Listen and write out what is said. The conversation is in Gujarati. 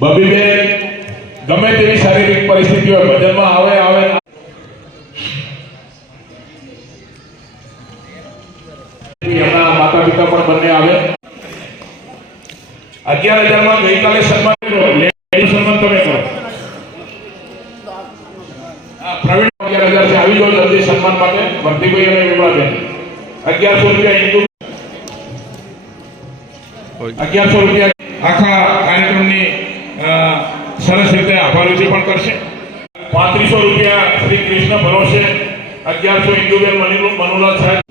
બબીબેન ગમે તેવી શારીરિક પરિસ્થિતિ હોય ભજનમાં આવે એમના માતા પિતા પણ બંને આવે 11,000 માં ગઈકાલે સન્માન કર્યો લેડી સન્માન તમે કરો પ્રવીણ 11,000 થી આવી જાવ જલ્દી સન્માન માટે વર્તીભાઈ અને વિમલાબેન 1100 રૂપિયા હિન્દુ 1100 રૂપિયા આખા કાર્યક્રમની સરસ રીતે આભારવિધિ પણ કરશે 3500 રૂપિયા શ્રી કૃષ્ણ ભરોસે 1100 હિન્દુબેન મનુલાલ સાહેબ